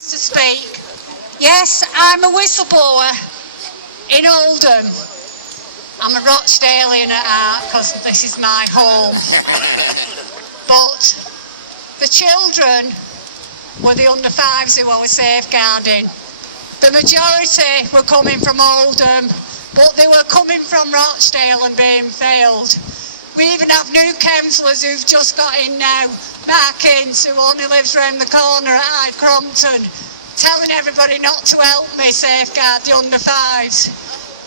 To speak. Yes, I'm a whistleblower in Oldham. I'm a Rochdalian at heart because this is my home. But the children were the under fives who I was safeguarding. The majority were coming from Oldham, but they were coming from Rochdale and being failed. We even have new councillors who've just got in now, Mark Ince, who only lives round the corner at High Crompton, telling everybody not to help me safeguard the under fives.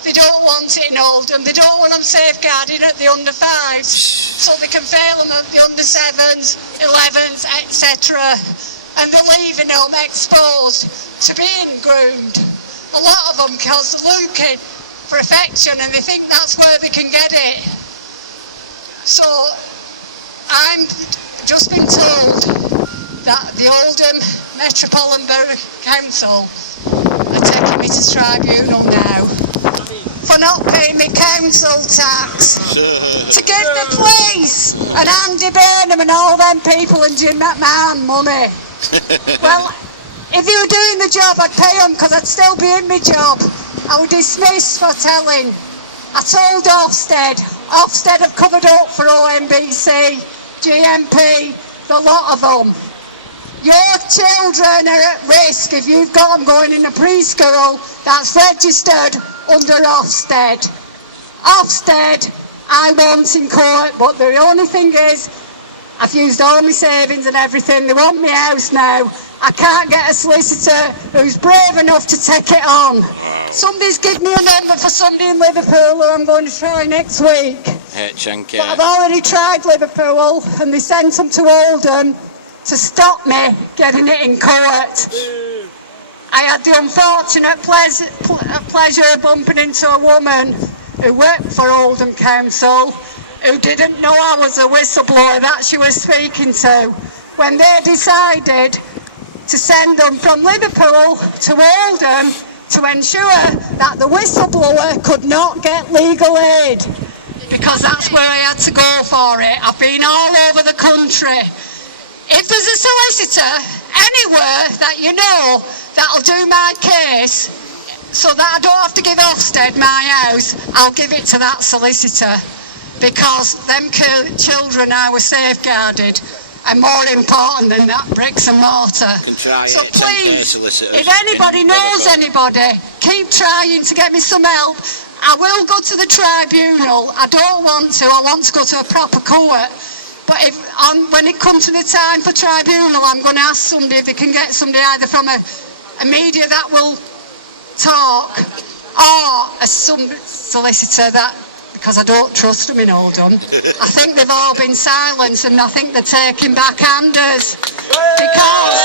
They don't want it in Oldham, they don't want them safeguarding at the under fives, so they can fail them at the under sevens, 11s, etc. And they're leaving them exposed to being groomed. A lot of them because they're looking for affection and they think that's where they can get it. So I'm just been told that the Oldham Metropolitan Borough Council are taking me to tribunal now for not paying me council tax to give the police and Andy Burnham and all them people and Jim McMahon money. Well, if they were doing the job, I'd pay them because I'd still be in my job. I was dismissed for telling. I told Ofsted have covered up for OMBC, GMP, the lot of them. Your children are at risk if you've got them going in a preschool that's registered under Ofsted. Ofsted, I want in court, but the only thing is, I've used all my savings and everything. They want my house now. I can't get a solicitor who's brave enough to take it on. Somebody's given me a number for somebody in Liverpool who I'm going to try next week. But I've already tried Liverpool and they sent them to Oldham to stop me getting it in court. I had the unfortunate pleasure of bumping into a woman who worked for Oldham Council who didn't know I was a whistleblower that she was speaking to when they decided to send them from Liverpool to Oldham to ensure that the whistleblower could not get legal aid, because that's where I had to go for it. I've been all over the country. If there's a solicitor anywhere that you know that'll do my case so that I don't have to give Ofsted my house, I'll give it to that solicitor, because them children I was safeguarded are more important than that bricks and mortar. So please, if anybody knows anybody, keep trying to get me some help. I will go to the tribunal. I don't want to. I want to go to a proper court. But when it comes to the time for tribunal, I'm going to ask somebody if they can get somebody either from a media that will talk or some solicitor that, because I don't trust them in Oldham. I think they've all been silenced and I think they're taking backhanders. Because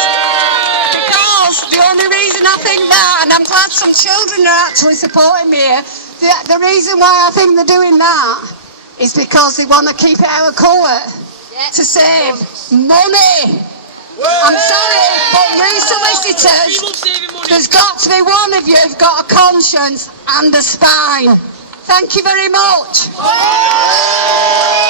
the only reason I think that, and I'm glad some children are actually supporting me here, the reason why I think they're doing that is because they want to keep it out of court to save money. I'm sorry, but you solicitors, there's got to be one of you who've got a conscience and a spine. Thank you very much.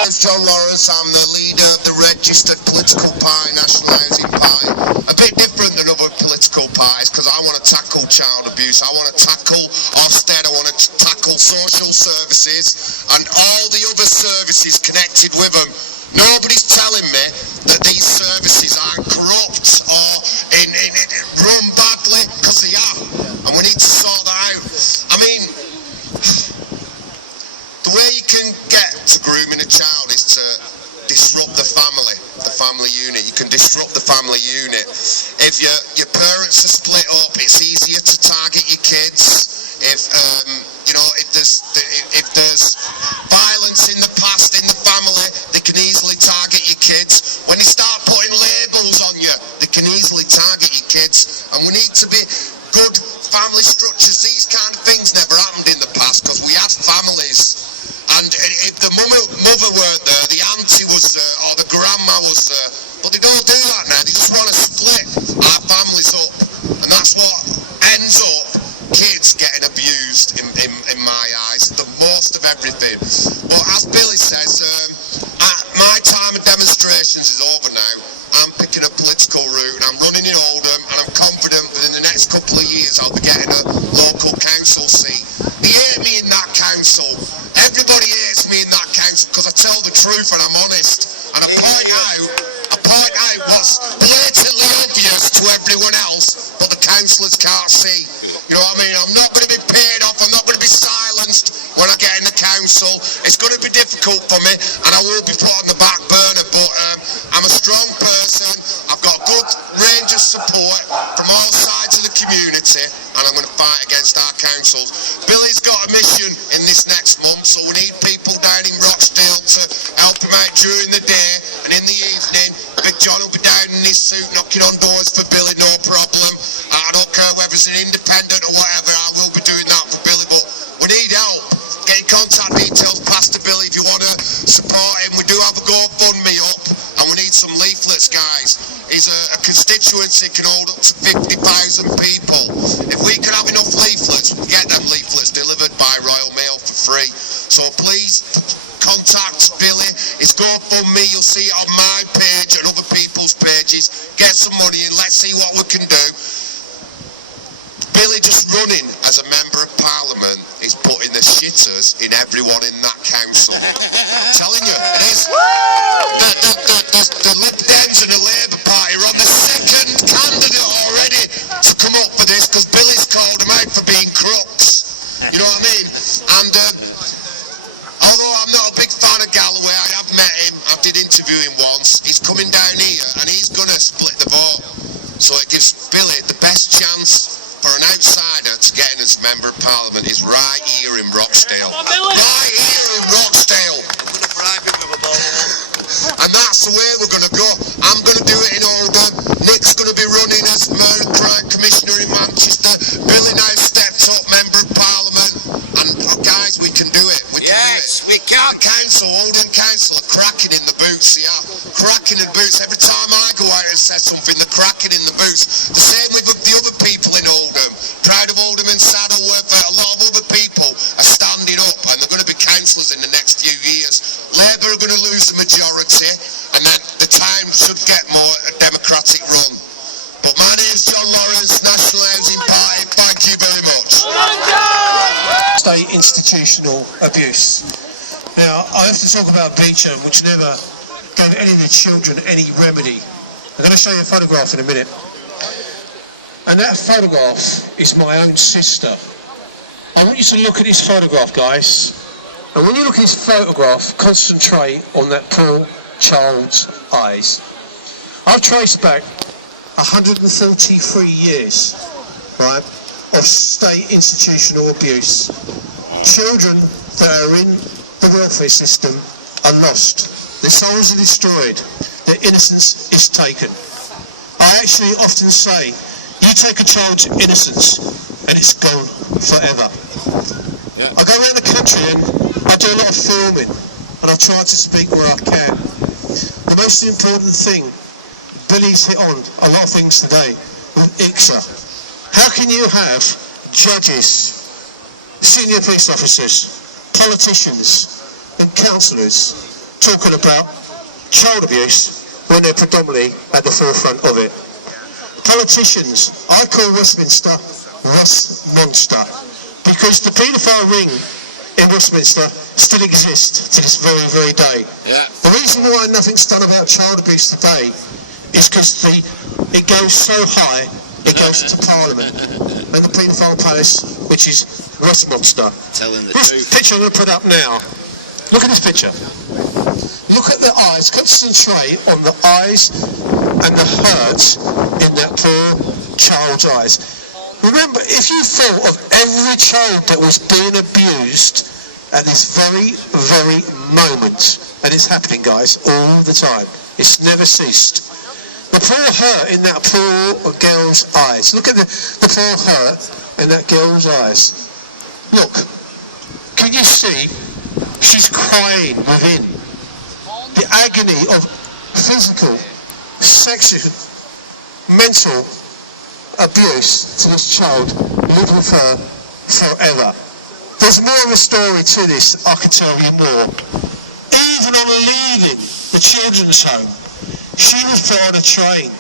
It's John Lawrence. I'm the leader of the registered political party, National Housing Party. A bit different than other political parties because I want to tackle child abuse. I want to tackle Ofsted. I want to tackle social services and all the other services connected with them. Nobody's telling me that these services are corrupt or run badly, because they are. And we need to sort that out. I mean, the way you can get to grooming a child is to disrupt the family unit. You can disrupt the family unit. If your parents are split up, it's easier to target your kids. If there's violence in the past in the family, they can easily target your kids. When they start putting labels from all sides of the community, and I'm going to fight against our councils. Billy's got a mission in this next month, so we need people down in Rochdale to help him out during the day, and in the evening, Big John will be down in his suit knocking on doors for Billy, no problem. I don't care whether it's an independent or whatever, I will be doing that for Billy, but we need help. Get in contact details, Pastor Billy, if you want to support him. We do have a GoFundMe up, and we need some leaflets, guys. He's a constituency can hold up to 50,000 people. If we can have enough leaflets, we can get them leaflets delivered by Royal Mail for free. So please contact Billy. It's GoFundMe. You'll see it on my page and other people's pages. Get some money and let's see what we can do. Billy just running as a member of Parliament is putting the shitters in everyone in that council. I'm telling you, it is. The Lib Dems and the Labour Party are on the second candidate already to come up for this because Billy's called them out for being crooks. You know what I mean? And although I'm not a big fan of Galloway, I have met him, I did interview him once. He's coming down here and he's going to split the vote. So it gives Billy the best chance for an outsider to get in as Member of Parliament is right here in Rochdale. Right here in Rochdale. And that's the way we're going to go. I'm going to do it in Oldham. Nick's going to be running as Murder Crime Commissioner in Manchester. Billy now stepped up, Member of Parliament. And guys, we can do it. Yes, we can. The council, Oldham Council, are cracking in the boots, yeah. Cracking in the boots. Every time I go out and say something, they're cracking in the boots. The same with the other people in Oldham. Proud of Oldham and Saddleworth. A lot of other people are standing up and they're going to be councillors in the next few years. Labour are going to lose the majority and then the town should get more a democratic run. But my name's John Lawrence, National Housing Party. Thank you very much. State institutional abuse. Now, I have to talk about Beecham, which never gave any of the children any remedy. I'm going to show you a photograph in a minute. And that photograph is my own sister. I want you to look at this photograph, guys. And when you look at this photograph, concentrate on that poor child's eyes. I've traced back 143 years, right, of state institutional abuse. Children that are in the welfare system are lost. Their souls are destroyed. Their innocence is taken. I actually often say, you take a child's innocence and it's gone forever. Yeah. I go around the country and I do a lot of filming and I try to speak where I can. The most important thing, Billy's hit on a lot of things today with ICSA. How can you have judges, senior police officers, politicians and councillors talking about child abuse when they're predominantly at the forefront of it? Politicians, I call Westminster Monster, because the paedophile ring in Westminster still exists to this very, very day. Yeah. The reason why nothing's done about child abuse today is because it goes so high, it goes to Parliament and the paedophile palace, which is Westminster. Telling the This truth. picture I'm going to put up now. Look at this picture. Look at the eyes. Concentrate on the eyes and the hurt in that poor child's eyes. Remember, if you thought of every child that was being abused at this very, very moment, and it's happening, guys, all the time. It's never ceased. The poor hurt in that poor girl's eyes. Look at the poor hurt in that girl's eyes. Look, can you see? She's crying within. The agony of physical, sexual, mental abuse to this child live with her forever. There's more of a story to this, I can tell you more. Even on leaving the children's home, she was put on a train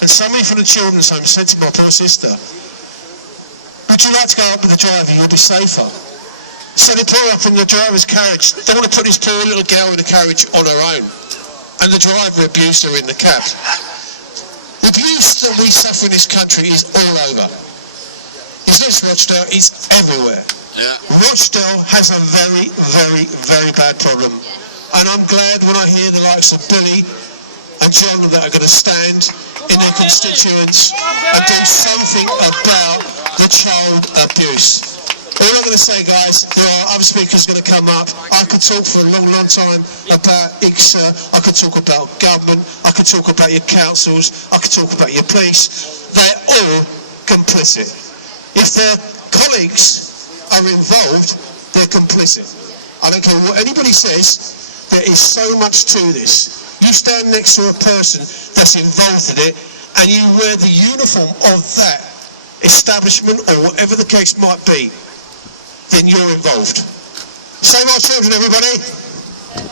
and somebody from the children's home said to my poor sister, would you like to go up with the driver, you'll be safer. So they put her up in the driver's carriage. They want to put this poor little girl in the carriage on her own. And the driver abused her in the cab. The abuse that we suffer in this country is all over. It's not just Rochdale, it's everywhere. Yeah. Rochdale has a very, very, very bad problem. And I'm glad when I hear the likes of Billy and John that are going to stand in their constituents and do something about the child abuse. All I'm going to say, guys, there are other speakers going to come up. I could talk for a long, long time about ICSA. I could talk about government. I could talk about your councils. I could talk about your police. They're all complicit. If their colleagues are involved, they're complicit. I don't care what anybody says, there is so much to this. You stand next to a person that's involved in it and you wear the uniform of that establishment or whatever the case might be, then you're involved. Save our children, everybody.